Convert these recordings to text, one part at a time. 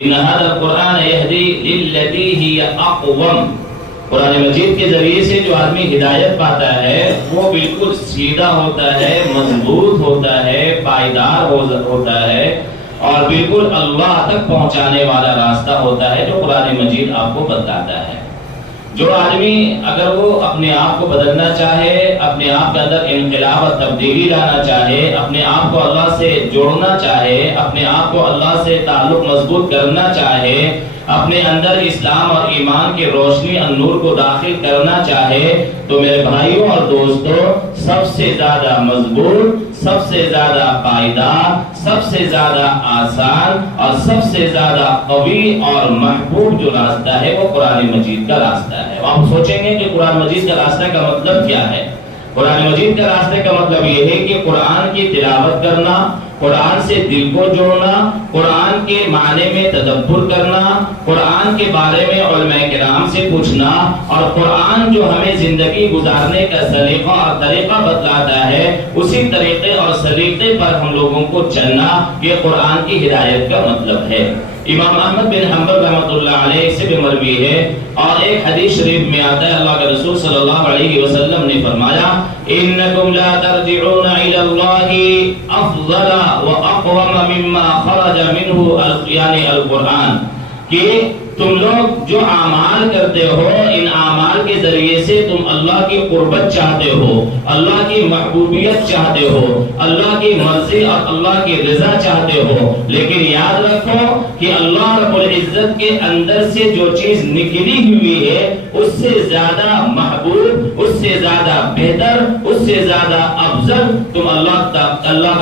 ان هذا القرآن يهدي للتي هي اقوم. قرآن مجید کے ذریعے سے جو آدمی ہدایت پاتا ہے وہ بالکل سیدھا ہوتا ہے، مضبوط ہوتا ہے، پائیدار ہوتا ہے اور بالکل اللہ تک پہنچانے والا راستہ ہوتا ہے جو قرآن مجید آپ کو بتاتا ہے. جو آدمی اگر وہ اپنے آپ کو بدلنا چاہے، اپنے آپ کے اندر انقلاب اور تبدیلی لانا چاہے، اپنے آپ کو اللہ سے جوڑنا چاہے، اپنے آپ کو اللہ سے تعلق مضبوط کرنا چاہے، اپنے اندر اسلام اور ایمان کی روشنی اور نور کو داخل کرنا چاہے، تو میرے بھائیوں اور دوستوں، سب سے زیادہ مضبوط، سب سے زیادہ پائیدار، سب سے زیادہ آسان اور سب سے زیادہ قوی اور محبوب جو راستہ ہے وہ قرآن مجید کا راستہ ہے. آپ سوچیں گے کہ قرآن مجید کا راستہ کا مطلب کیا ہے؟ قرآن مجید کا راستے کا مطلب یہ ہے کہ قرآن کی تلاوت کرنا، قرآن سے دل کو جوڑنا، قرآن کے معنی میں تدبر کرنا، قرآن کے بارے میں علماء کرام سے پوچھنا، اور قرآن جو ہمیں زندگی گزارنے کا سلیقہ اور طریقہ بتلاتا ہے اسی طریقے اور سلیقے پر ہم لوگوں کو چلنا، یہ قرآن کی ہدایت کا مطلب ہے. امام احمد بن حنبل رحمۃ اللہ علیہ سے بھی مروی ہے اور ایک حدیث شریف میں آتا ہے، اللہ کے رسول صلی اللہ علیہ وسلم نے فرمایا انکم لا ترجعون الی اللہ افضل واقوم مما خرج منہ یعنی القرآن، کہ تم لوگ جو اعمال کرتے ہو ان اعمال کے ذریعے سے تم اللہ کی قربت چاہتے ہو، اللہ کی محبوبیت چاہتے ہو، اللہ کی مرضی اور اللہ کی رضا چاہتے ہو، لیکن یاد رکھو کہ اللہ رب العزت کے اندر سے جو چیز نکلی ہوئی ہے اس سے زیادہ محبوب، اس سے زیادہ بہتر، اس سے زیادہ افضل تم اللہ کا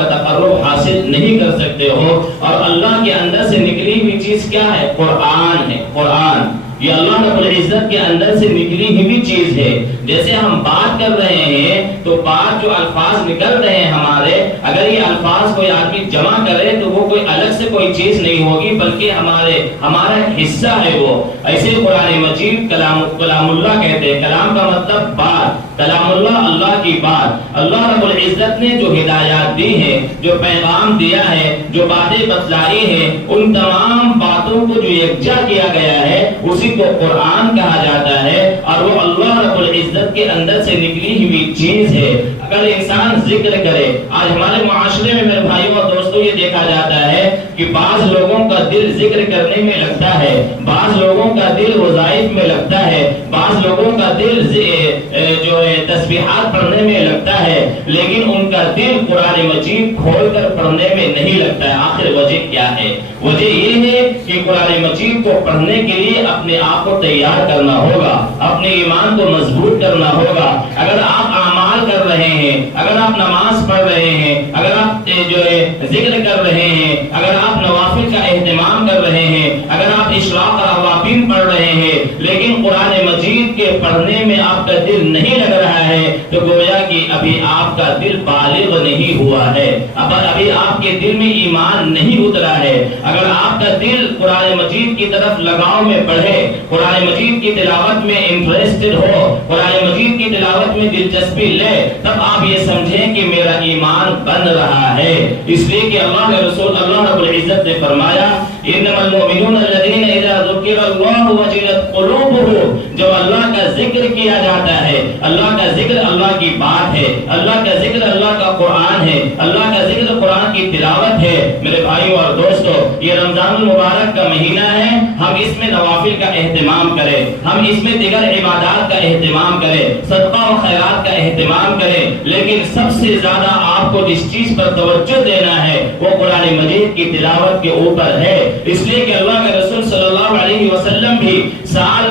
تقرب حاصل نہیں کر سکتے ہو. اور اللہ کے اندر سے نکلی ہوئی چیز کیا ہے؟ قرآن ہے. قرآن یہ اللہ رب العزت کے اندر سے نکلی ہوئی چیز ہے. جیسے ہم بات کر رہے ہیں تو بات جو الفاظ نکل رہے ہیں ہمارے، اگر یہ الفاظ کوئی آدمی جمع کرے تو وہ کوئی الگ سے کوئی چیز نہیں ہوگی بلکہ ہمارا حصہ ہے وہ. ایسے قرآن مجید کلام اللہ کہتے ہیں. کلام کا مطلب بات، کلام اللہ اللہ کی بات. اللہ رب العزت نے جو ہدایات دی ہیں، جو پیغام دیا ہے، جو باتیں بتلائی ہیں، ان تمام باتوں کو جو یکجا کیا گیا ہے اسی کو قرآن کہا جاتا ہے، اور وہ اللہ رب العزت کے اندر سے نکلی ہوئی چیز ہے. اگر انسان ذکر کرے، آج ہمارے معاشرے میں میرے بھائیوں اور دوستوں یہ دیکھا جاتا ہے کہ بعض لوگوں کا دل ذکر کرنے میں لگتا ہے، بعض لوگوں کا دل وظائف میں لگتا ہے، بعض لوگوں کا دل جو ہے تسبیحات پڑھنے میں لگتا ہے، لیکن ان کا دل قرآن مجید کھول کر پڑھنے میں نہیں لگتا ہے. آخر وجہ کیا ہے؟ وجہ یہ ہے کہ قرآن مجید کو پڑھنے کے لیے اپنے آپ کو تیار کرنا ہوگا، اپنے ایمان کو مضبوط کرنا ہوگا. اگر آپ اعمال کر رہے ہیں، اگر آپ نماز پڑھ رہے ہیں، اگر آپ جو ہے ذکر کر رہے ہیں، اگر آپ نوافل کا اہتمام کر رہے ہیں، اگر آپ اشراق اور اوابین پڑھ رہے ہیں، لیکن قرآن مجید کے پڑھنے میں آپ کا دل نہیں لگ رہا ہے، تو گویا کہ ابھی آپ کا دل بالغ نہیں ہوا ہے، ابھی آپ کے دل میں ایمان نہیں اترا ہے. اگر آپ کا دل قرآن مجید کی طرف لگاؤ میں بڑھے، قرآن مجید کی تلاوت میں انٹرسٹڈ ہو، قرآن مجید کی تلاوت میں دلچسپی لے، تب آپ یہ سمجھیں کہ میرا ایمان بن رہا ہے. اس لیے کہ اللہ کے رسول اللہ رب العزت نے فرمایا انما المؤمنون الذين اذا ذكر الله وجلت قلوبهم. جب اللہ کا ذکر کیا جاتا ہے، اللہ کا ذکر اللہ کی بات ہے، اللہ کا ذکر اللہ کا قرآن ہے، اللہ کا ذکر قرآن کی تلاوت ہے. میرے بھائیوں اور دوستو، یہ رمضان المبارک کا مہینہ ہے، ہم اس میں نوافل کا اہتمام کریں، ہم اس میں دیگر عبادات کا اہتمام کریں، صدقہ و خیرات کا اہتمام کریں، لیکن سب سے زیادہ آپ کو جس چیز پر توجہ دینا ہے وہ قرآن مجید کی تلاوت کے اوپر ہے. اس لیے کہ اللہ کے رسول صلی اللہ علیہ وسلم بھی سال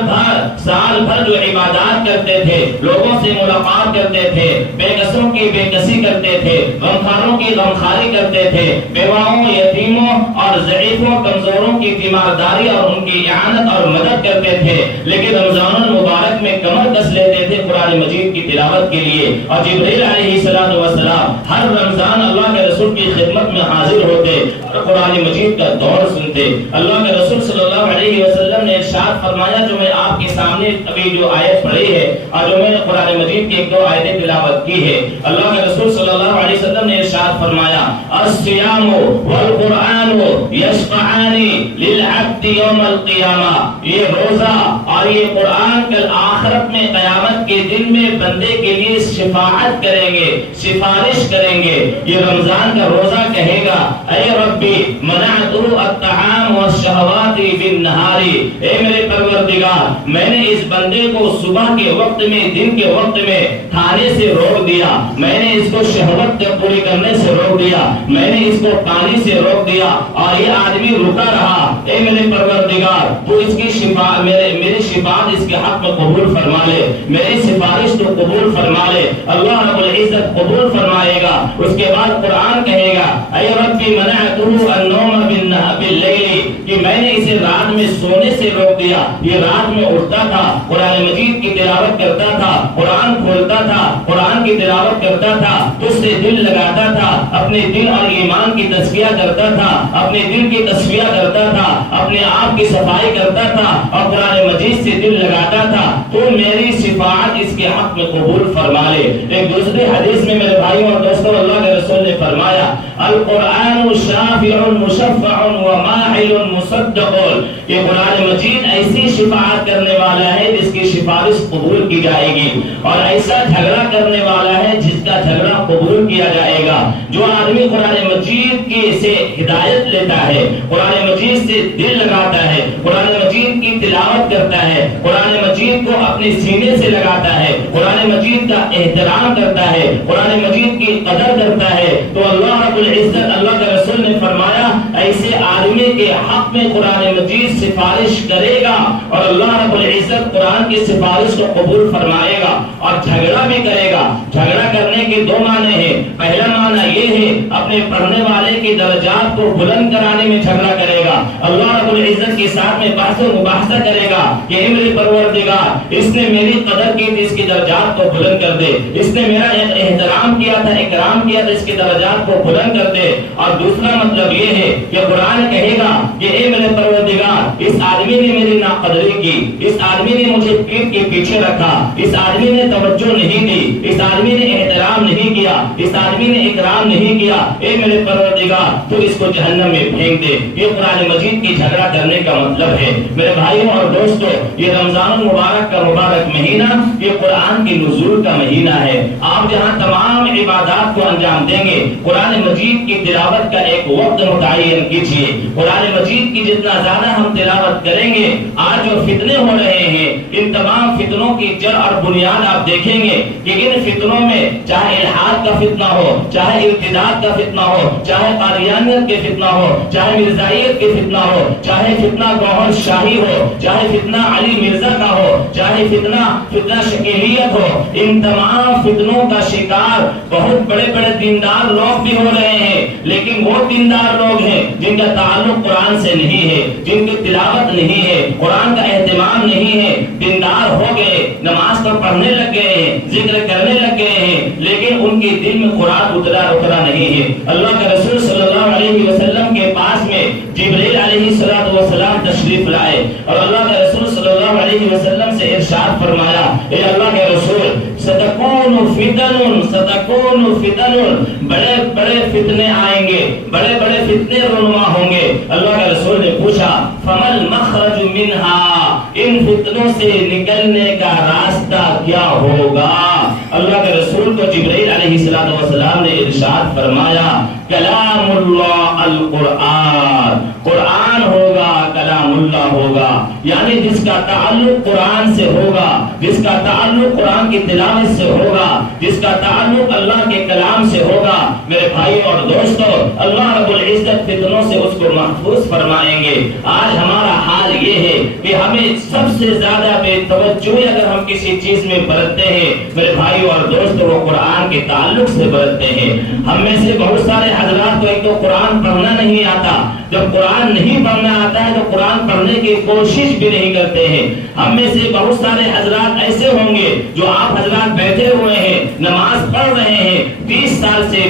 بھر جو عبادات کرتے تھے، لوگوں سے ملاقات کرتے تھے، بے قصوں کی بے قصی کرتے تھے، غمخواروں کی غمخواری کرتے تھے، بیواؤں، یتیموں اور ضعیفوں کمزوروں کی تیمارداری اور ان کی اعانت اور مدد کرتے تھے، لیکن رمضان المبارک میں کمر کس لیتے تھے قرآن مجید کی تلاوت کے لیے. اور جبرائیل علیہ السلام ہر رمضان اللہ کے رسول کی خدمت میں حاضر ہوتے اور قرآن مجید کا دور سنتے. اللہ کے رسول صلی اللہ اللہ علیہ وسلم نے ارشاد فرمایا، جو میں آپ کے سامنے ابھی جو آیت پڑھی ہے اور جو میں نے قرآن مجید کی ایک دو آیتیں تلاوت کی ہے، اللہ کے رسول صلی اللہ علیہ وسلم نے ارشاد فرمایا، الصیام والقرآن یشفعان للعبد یوم القیامہ، یہ روزہ اور یہ قرآن کل آخرت میں قیامت کے دن میں بندے کے لیے شفاعت کریں گے، سفارش کریں گے۔ یہ رمضان کا روزہ کہے گا، اے ربی منعت الطعام والشہوات بالنہار، اے میرے پروردگار میں نے اس بندے کو صبح کے وقت میں، دن کے وقت میں کھانے سے روک دیا، میں نے اس کو شہوت پوری کرنے سے روک دیا، میں نے اس کو پانی سے روک دیا اور یہ آدمی رکا رہا، اے میرے پروردگار تو اس کی شفا میری شفاعت اس کے حق میں قبول فرما لے، میری سفارش تو قبول فرما لے۔ اللہ رب العزت قبول فرمائے گا۔ اس کے بعد قرآن کہے گا، اے ربی منعتہ النوم باللیل، کہ میں نے اسے رات میں سونے سے روک دیا، یہ رات میں اٹھتا تھا، قرآن مجید کی تلاوت کرتا تھا، قرآن کھولتا تھا، قرآن کی تلاوت کرتا تھا، اس سے دل لگاتا تھا، اپنے دل اور ایمان کی تزکیہ کرتا تھا، اپنے دل کی تصفیہ کرتا تھا، اپنے آپ کی صفائی کرتا تھا اور قرآن مجید سے دل لگاتا تھا، تو میری شفاعت اس کے حق میں قبول فرما لے۔ ایک دوسرے حدیث میں میرے بھائیوں اور دوستوں اللہ کے رسول نے فرمایا، القرآن شافع مشفع وماحل مصدق، یہ قرآن مجید ایسی شفاعت کرنے والا ہے جس کی سفارش قبول کی جائے گی، اور ایسا جھگڑا کرنے والا ہے جس کا جھگڑا قبول کیا جائے گا۔ جو آدمی قرآن مجید کی سے ہدایت لیتا ہے، قرآن مجید سے دل لگاتا ہے، قرآن مجید کی تلاوت کرتا ہے، قرآن مجید کو اپنے سینے سے لگاتا ہے، قرآن مجید کا احترام کرتا ہے، قرآن مجید کی قدر کرتا ہے، تو اللہ رب العزت اللہ کے رسول نے فرمایا ایسے آدمی کے حق میں قرآن مجید سفارش کرے گا اور اللہ رب العزت قرآن کی سفارش کو قبول فرمائے گا اور جھگڑا بھی کرے گا۔ جھگڑا کرنے کے دو معنی ہیں، پہلا معنی یہ ہے اپنے پڑھنے والے کی درجات کو بلند کرانے میں جھگڑا کرے گا، اللہ رب العزت کے ساتھ میں بحث و مباحثہ کرے گا کہ اے میرے پروردگار اس نے میری قدر کی تھی، اس کی درجات کو بلند کر دے، اس نے میرا احترام کیا تھا، اکرام کیا تھا، اس کی درجات کو بلند کر دے۔ اور دوسرا مطلب یہ ہے کہ قرآن کہے گا کہ اے میرے پروردگار اس آدمی نے میری ناقدری کی، اس آدمی نے مجھے پیٹ کے پیچھے رکھا، اس آدمی نے توجہ نہیں دی، اس آدمی نے احترام نہیں کیا، اس آدمی نے اکرام نہیں کیا، اے میرے پروردگار تو اس کو جہنم میں پھینک دے۔ یہ قرآن مجید کی جھگڑا کرنے کا مطلب ہے۔ میرے بھائیوں اور دوستوں، یہ رمضان المبارک کا مبارک مہینہ یہ قرآن کی نزول کا مہینہ ہے۔ آپ جہاں تمام عبادات کو انجام دیں گے، قرآن مجید کی تلاوت کا ایک وقت متعین کیجیے۔ قرآن مجید کی جتنا زیادہ ہم تلاوت کریں گے، آج جو فتنے ہو رہے ہیں ان تمام فتنوں کی جڑ اور بنیاد آپ دیکھیں گے کہ ان فتنوں میں چاہے الحاد کا فتنہ ہو، چاہے ارتداد کا فتنہ ہو، چاہے قادیانیت کے فتنہ ہو، چاہے مرزائیت کے فتنہ ہو، چاہے فتنہ گوہر شاہی ہو، چاہے فتنہ علی مرزا کا ہو، چاہے فتنہ شکیلیت ہو، ان تمام فتنوں کا شکار بہت بڑے بڑے دیندار لوگ بھی ہو رہے ہیں، لیکن وہ دیندار لوگ ہیں جن کا تعلق قرآن سے نہیں ہے، جن کی تلاوت نہیں ہے، قرآن کا اہتمام نہیں ہے، دیندار ہو گئے، نماز پر پڑھنے لگ گئے ہیں، ذکر کرنے لگ گئے ہیں، لیکن ان کے دل میں قرآن اترا نہیں ہے۔ اللہ کے رسول صلی اللہ علیہ وسلم کے پاس میں جبریل علیہ السلام تشریف لائے اور اللہ کے رسول صلی اللہ علیہ وسلم سے ارشاد فرمایا، اے اللہ کے رسول ستکون فتن، بڑے بڑے فتنے آئیں گے، بڑے بڑے فتنے رونما ہوں گے۔ اللہ کے رسول نے پوچھا فمل مخرج منہا، ان فتنوں سے نکلنے کا راستہ کیا ہوگا؟ اللہ کے رسول کو جبرائیل علیہ السلام نے ارشاد فرمایا کلام اللہ القرآن، قرآن ہوگا، کلام اللہ ہوگا، یعنی جس کا تعلق قرآن سے ہوگا، جس کا تعلق قرآن کی تلاوت سے ہوگا، جس کا تعلق اللہ کے کلام سے ہوگا، میرے بھائی اور دوستو اللہ رب العزت فتنوں سے اس کو محفوظ فرمائیں گے۔ آج ہمارا حال یہ ہے کہ ہمیں سب سے زیادہ بے توجہی اگر ہم کسی چیز میں برتتے ہیں میرے بھائی اور دوستو وہ قرآن کے تعلق سے برتتے ہیں۔ ہم میں سے بہت سارے حضرات کو ایک تو قرآن پڑھنا نہیں آتا، جب قرآن نہیں پڑھنا آتا ہے تو قرآن پڑھنے کی کوشش بھی نہیں کرتے ہیں۔ ہم میں سے بہت سارے حضرات ایسے ہوں گے جو آپ حضرات بیٹھے ہوئے ہیں، نماز پڑھ رہے ہیں، 20 سال سے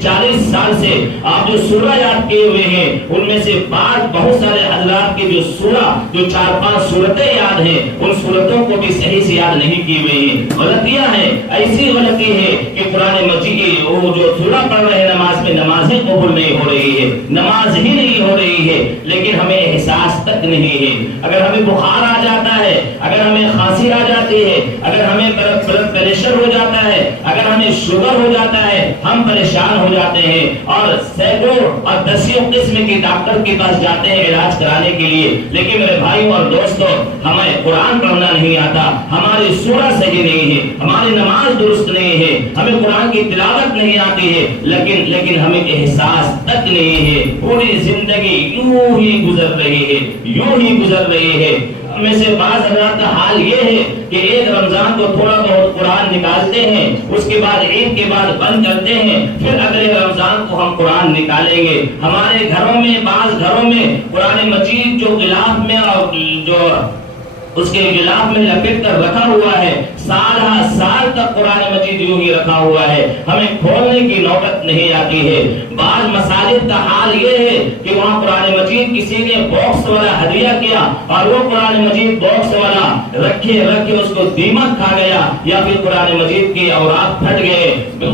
40 سال سے آپ جو سورہ یاد کیے ہوئے ہیں ان میں سے بہت سارے حضرات کے کی جو سورہ جو 4-5 سورتیں یاد ہیں ان سورتوں کو بھی صحیح سے یاد نہیں کی ہوئی ہیں. غلطیاں ہیں, ایسی غلطی ہے کہ قرآن مجید کی وہ جو سورہ پڑھ رہے ہیں نماز میں, نمازیں قبول نہیں ہو رہی ہے, نماز ہی نہیں ہو رہی ہے, لیکن ہمیں احساس تک نہیں ہے. اگر ہمیں بخار آ جاتا ہے, اگر ہمیں کھانسی آ جاتی ہے, اگر ہمیں بلڈ پریشر ہو جاتا ہے, اگر ہمیں شوگر ہو جاتا ہے, ہم پریشان ہو جاتے ہیں اور سینکڑوں اور دسیوں قسم کے ڈاکٹر کے پاس جاتے ہیں علاج کرانے کے لیے. لیکن میرے بھائیوں اور دوستوں, ہمیں قرآن پڑھنا نہیں آتا, ہماری سورہ صحیح نہیں ہے, ہماری نماز درست نہیں ہے, ہمیں قرآن کی تلاوت نہیں آتی ہے, لیکن ہمیں احساس تک نہیں ہے. پوری زندگی یوں ہی گزر رہی ہے, یوں ہی گزر رہی ہے. میں سے بعض حضرات کا حال یہ ہے کہ ایک رمضان کو تھوڑا بہت قرآن نکالتے ہیں, اس کے بعد عید کے بعد بند کرتے ہیں, پھر اگلے رمضان کو ہم قرآن نکالیں گے. ہمارے گھروں میں, بعض گھروں میں قرآن مجید جو غلاف میں اور جو اس کے غلاف میں لپٹ کر رکھا ہوا ہے, سال ہر سال تک قرآن مجید یوں ہی رکھا ہوا ہے, ہمیں کھولنے کی نوبت نہیں آتی ہے. بعض مساجد کا حال یہ ہے کہ وہاں قرآن مجید کسی نے باکس والا ہدیہ کیا اور وہ قرآن مجید باکس والا رکھے اس کو دیمک کھا گیا یا پھر قرآن مجید کے اوراق پھٹ گئے,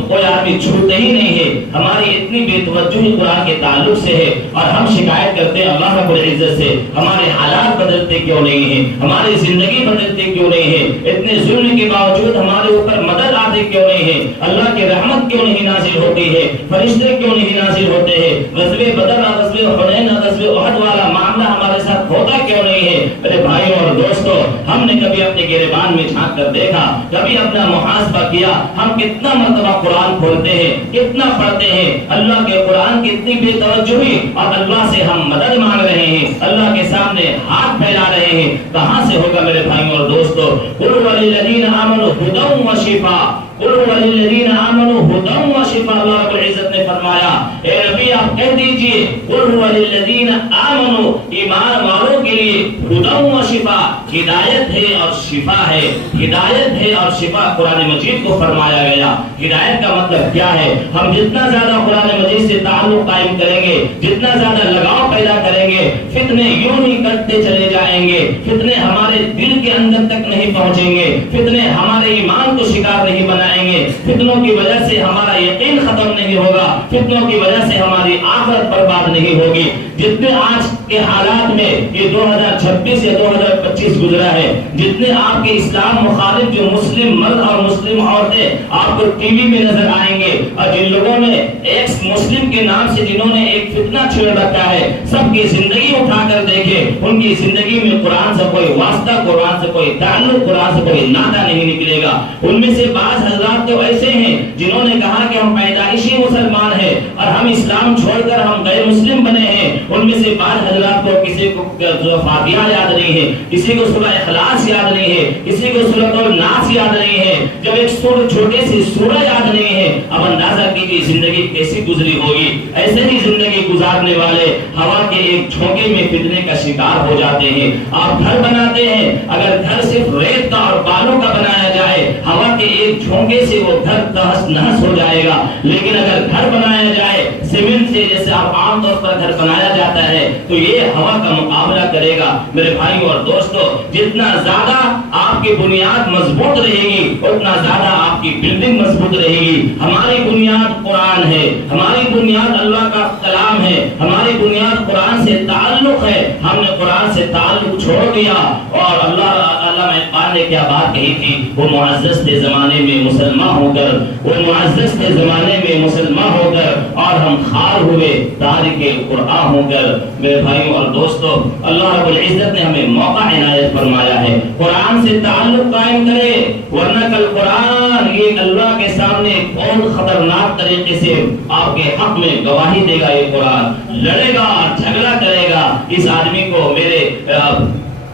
کوئی آدمی چھوتے ہی نہیں ہے. ہماری اتنی بے توجہی قرآن کے تعلق سے ہے اور ہم شکایت کرتے ہیں اللہ رب العزت سے, ہمارے حالات بدلتے کیوں نہیں ہیں, ہمارے زندگی بدلتے کیوں نہیں ہے, اتنے ظلم کے باوجود ہمارے اوپر مدد آتے کیوں نہیں ہے, اللہ کی رحمت کیوں نہیں نازل ہوتی ہے, فرشتے کیوں نہیں نازل ہوتے ہیں, غزوہ بدر اور غزوہ حنین اور غزوہ احد والا معاملہ ہمارے ساتھ ہوتا کیوں نہیں ہے. میرے بھائیوں اور دوستوں, ہم نے کبھی اپنے گریبان میں جھانک کر دیکھا, کبھی اپنا محاسبہ کیا, ہم کتنا مرتبہ قرآن کھولتے ہیں, کتنا پڑھتے ہیں, اللہ کے قرآن کی اتنی بے توجہی اور اللہ سے ہم مدد مانگ رہے ہیں, اللہ کے سامنے ہاتھ پھیلا رہے ہیں, کہاں سے ہوگا میرے بھائیوں اور دوستوں. قل وللذین آمنوا ھدی وشفاء, قل وللذین آمنوا ھدی وشفاء. اللہ رب العزت نے فرمایا اے نبی آپ کہہ دیجئے قل وللذین آمنوا, ایمان والوں کے لیے ھدی وشفاء, ہدایت ہے اور شفا ہے, ہدایت ہے اور شفا قرآن مجید کو فرمایا گیا. ہدایت کا مطلب کیا ہے, ہم جتنا زیادہ قرآن مجید سے تعلق قائم کریں گے, جتنا زیادہ لگاؤ پیدا کریں گے, فتنے یوں ہی کٹتے چلے جائیں گے, فتنے ہمارے دل کے اندر تک نہیں پہنچیں گے, فتنے ہمارے ایمان کو شکار نہیں بنائیں گے, فتنوں کی وجہ سے ہمارا یقین ختم نہیں ہوگا, فتنوں کی وجہ سے ہماری آخرت برباد نہیں ہوگی. جتنے آج کے حالات میں یہ 2026 یا 2025 گزرا ہے, جتنے آپ کے اسلام مخالف جو مسلم مرد اور مسلم عورتیں آپ کو ٹی وی میں نظر آئیں گے, اور جن لوگوں نے ایکس مسلم کے نام سے جنہوں نے ایک فتنہ چھڑ رکھا ہے, سب کی زندگی اٹھا کر دیکھے, ان کی زندگی میں قرآن سے کوئی واسطہ, قرآن سے کوئی تعلق, قرآن سے کوئی ناطہ نہیں نکلے گا. ان میں سے بعض حضرات تو ایسے ہیں جنہوں نے کہا کہ ہم پیدائشی مسلمان ہیں اور ہم اسلام چھوڑ کر ہم غیر مسلم بنے ہیں. ان میں سے بعض حضرات کو کسی کو فاتحہ یاد نہیں ہے, کسی کو سورہ اخلاص یاد نہیں ہے, کسی کو سورۃ الناس یاد نہیں ہے. جب ایک چھوٹی سی سورہ یاد نہیں ہے, اب اندازہ کیجیے زندگی کیسی گزری ہوگی. ایسے ہی زندگی گزارنے والے ہوا کے ایک جھونکے میں فتنے کا شکار ہو جاتے ہیں. آپ گھر بناتے ہیں, اگر گھر صرف ریت کا اور بالوں کا بنایا جائے, ہوا کے ایک جھونکے سے وہ گھر تہس نہس ہو جائے گا. لیکن اگر گھر بنایا جائے سیمنٹ سے, جیسے آپ عام طور پر گھر بنایا جاتا ہے, تو یہ ہوا کا مقابلہ کرے گا. میرے بھائیوں اور دوستوں, جتنا زیادہ آپ کی بنیاد مضبوط رہے گی, اتنا زیادہ آپ کی بلڈنگ مضبوط رہے گی. ہماری بنیاد قرآن ہے, ہماری بنیاد اللہ کا کلام ہے, ہماری بنیاد قرآن سے تعلق ہے. ہم نے قرآن سے تعلق چھوڑ دیا اور اللہ میں نے کیا بات کہی تھی, وہ معزز تھے زمانے میں مسلمان ہو کر, وہ معزز تھے زمانے میں مسلمان ہو کر, اور ہم خار ہوئے تارک قرآن ہو کر. میرے بھائیوں اور دوستوں, اللہ رب العزت نے ہمیں موقع عنایت فرمایا ہے, قرآن سے تعلق قائم کرے, ورنہ کل قرآن یہ اللہ کے سامنے بہت خطرناک طریقے سے آپ کے حق میں گواہی دے گا. یہ قرآن لڑے گا اور جھگڑا کرے گا, اس آدمی کو میرے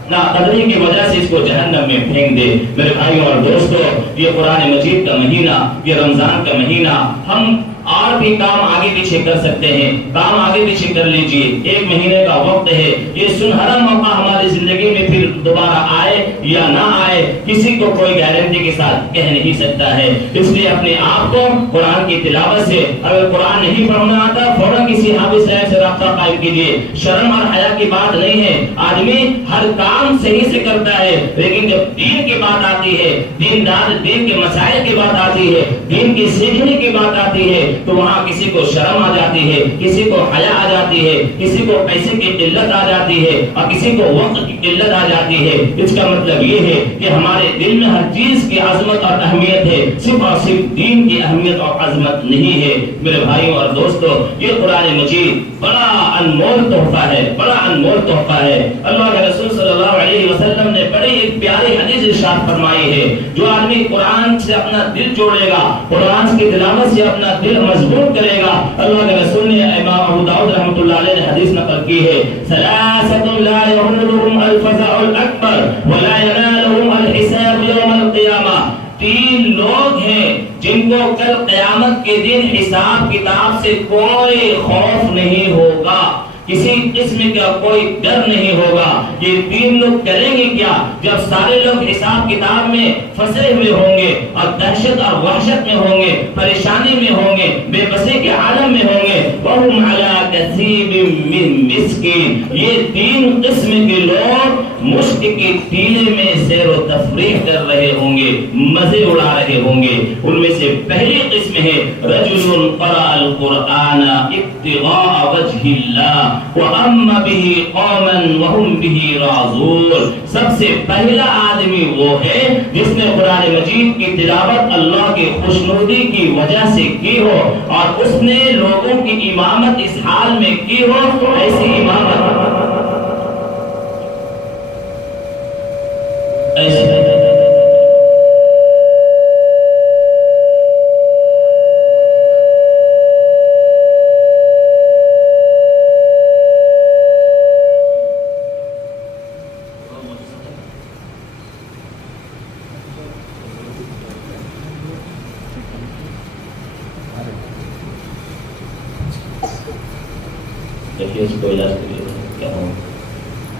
ناقدری کی وجہ سے اس کو جہنم میں پھینک دے. میرے بھائیوں اور دوستوں, یہ قرآن مجید کا مہینہ, یہ رمضان کا مہینہ, ہم اور بھی کام آگے پیچھے کر سکتے ہیں, کام آگے پیچھے کر لیجئے. ایک مہینے کا وقت ہے, یہ سنہرا موقع ہماری زندگی میں پھر دوبارہ آئے یا نہ آئے کسی کو کوئی گارنٹی کے ساتھ کہہ نہیں سکتا ہے. اس لیے اپنے آپ کو قرآن کی تلاوت سے، اگر قرآن نہیں پڑھنا آتا فوراً کسی حافظ صاحب سے رابطہ قائم کیجیے. شرم اور حیا کی بات نہیں ہے، آدمی ہر کام صحیح سے کرتا ہے، لیکن جب دین کی بات آتی ہے، دین کے مسائل کی بات آتی ہے، دین کی سیکھنے کی بات آتی ہے، تو وہاں کسی کو شرم آ جاتی ہے، کسی کو حیا آ جاتی ہے، کسی کو پیسے کی قلت آ جاتی ہے، اور کسی کو وقت کی قلت آ جاتی ہے. اس کا مطلب یہ ہے کہ ہمارے دل میں ہر چیز کی عظمت اور اہمیت ہے، صرف اور صرف دین کی اہمیت اور عظمت نہیں ہے. میرے بھائیوں اور دوستو، یہ قرآن مجید بڑا انمول تحفہ ہے، بڑا انمول تحفہ ہے. اللہ کے رسول صلی اللہ علیہ وسلم نے بڑی ایک پیاری حدیث ارشاد فرمائی ہے، جو آدمی قرآن سے اپنا دل جوڑے گا، قرآن کی تلاوت سے اپنا دل مضبوط کرے گا. اللہ کے رسول نے امام ابو داؤد رحمۃ اللہ علیہ نے حدیث نقل کی ہے، ثلاثة لا يضرهم الفزع الأكبر ولا ينالهم الحساب يوم القيامة. 3 لوگ ہیں جن کو کل قیامت کے دن حساب کتاب سے کوئی خوف نہیں ہوگا، کسی قسم کا کوئی ڈر نہیں ہوگا. یہ 3 لوگ کریں گے کیا؟ جب سارے لوگ حساب کتاب میں پھنسے ہوئے ہوں گے اور دہشت اور وحشت میں ہوں گے، پریشانی میں ہوں گے، بے بسی کے عالم میں ہوں گے. وَهُمْ عَلَى كَثِيبٍ مِّن مِّسْكٍ. یہ 3 قسم کے لوگ مشک کے ٹیلے میں سیر و تفریح کر رہے ہوں گے، مزے اڑا رہے ہوں گے. ان میں سے پہلی قسم ہے رجل قرأ القرآن ابتغاء وجہ اللہ وَأَمَّ بِهِ قَوْمًا وَهُمْ بِهِ رَاضُونَ. سب سے پہلا آدمی وہ ہے جس نے قرآن مجید کی تلاوت اللہ کے خوشنودی کی وجہ سے کی ہو، اور اس نے لوگوں کی امامت اس حال میں کی ہو. ایسی امامت دیکھیے اس کو علاج کے لیے کیا ہوں.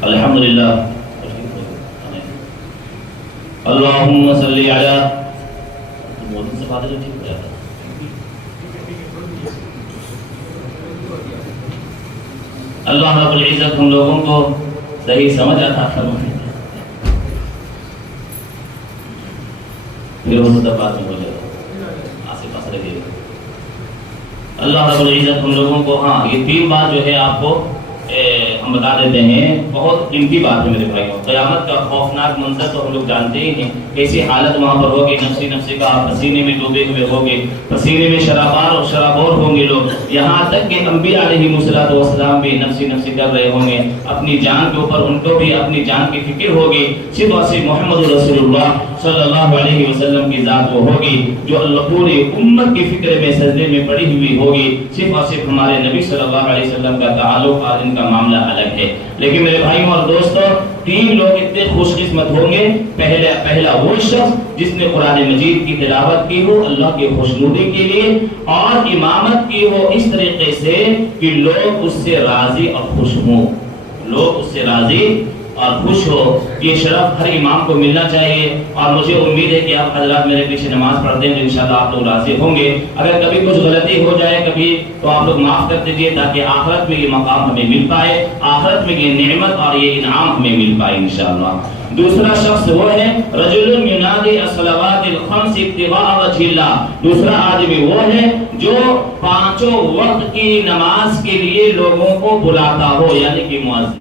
الحمدللہ اللہم صلی علی موضوع سے باتیں جو ٹھیک ہو جاتا. اللہ رب العزت ہم لوگوں کو صحیح سمجھ آتا فرمائے، پھر وہ بات میں ہو جاتا آسے پاس رہے. اللہ رب العزت ہم لوگوں کو، ہاں یہ 3 بات جو ہے آپ کو ہم بتا دیتے ہیں، بہت قیمتی بات ہے میرے بھائیوں. قیامت کا خوفناک منظر تو ہم لوگ جانتے ہی ہیں، کیسی حالت وہاں پر ہوگی. نفسی کا پسینے میں ڈوبے ہوئے ہوگے، پسینے میں شرابار اور شرابور ہوں گے لوگ. یہاں تک کہ انبیاء علیہ السلام بھی نفسی کر رہے ہوں گے اپنی جان کے اوپر. ان کو بھی اپنی جان کی فکر ہوگی. صرف اور صرف محمد رسول اللہ صلی اللہ علیہ وسلم کی ذات وہ ہوگی جو اللہ پوری امت کی فکر میں سجدے میں پڑی ہوئی ہوگی. صرف اور صرف ہمارے نبی صلی اللہ علیہ وسلم کا تعلق اور ان کا معاملہ الگ ہے. لیکن میرے بھائیوں اور دوستوں، 3 لوگ اتنے خوش قسمت ہوں گے. پہلا وہ شخص جس نے قرآن مجید کی تلاوت کی ہو اللہ کے خوشنودی کے لیے، اور امامت کی ہو اس طریقے سے کہ لوگ اس سے راضی اور خوش ہوں. لوگ اس سے راضی اور خوش ہو. یہ شرف ہر امام کو ملنا چاہیے، اور مجھے امید ہے کہ آپ حضرات میرے پیچھے نماز پڑھتے ہیں تو انشاءاللہ آپ لوگ راضی ہوں گے. اگر کبھی کچھ غلطی ہو جائے کبھی تو آپ لوگ معاف کر دیجئے، تاکہ آخرت میں یہ مقام ہمیں مل پائے، آخرت میں یہ نعمت اور یہ انعام ہمیں مل پائے انشاءاللہ. دوسرا شخص وہ ہے رجل ینادی الصلوات الخمس ابتغاء وجہ اللہ. دوسرا آدمی وہ ہے جو 5 وقت کی نماز کے لیے لوگوں کو بلاتا ہو، یعنی کہ مؤذن.